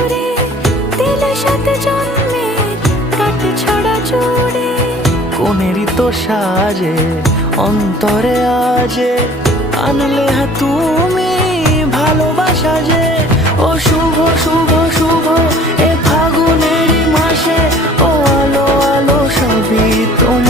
সুরে দিলে সাথে জন্মের কাট ছড়া জুড়ে। কোনেরই তো সাজে অন্তরে আজে আনলে তুমি ভালোবাসা যে। ও শুভ শুভ শুভ এ ফাগুনেরই মাসে, ও আলো আলো সবই তোমার।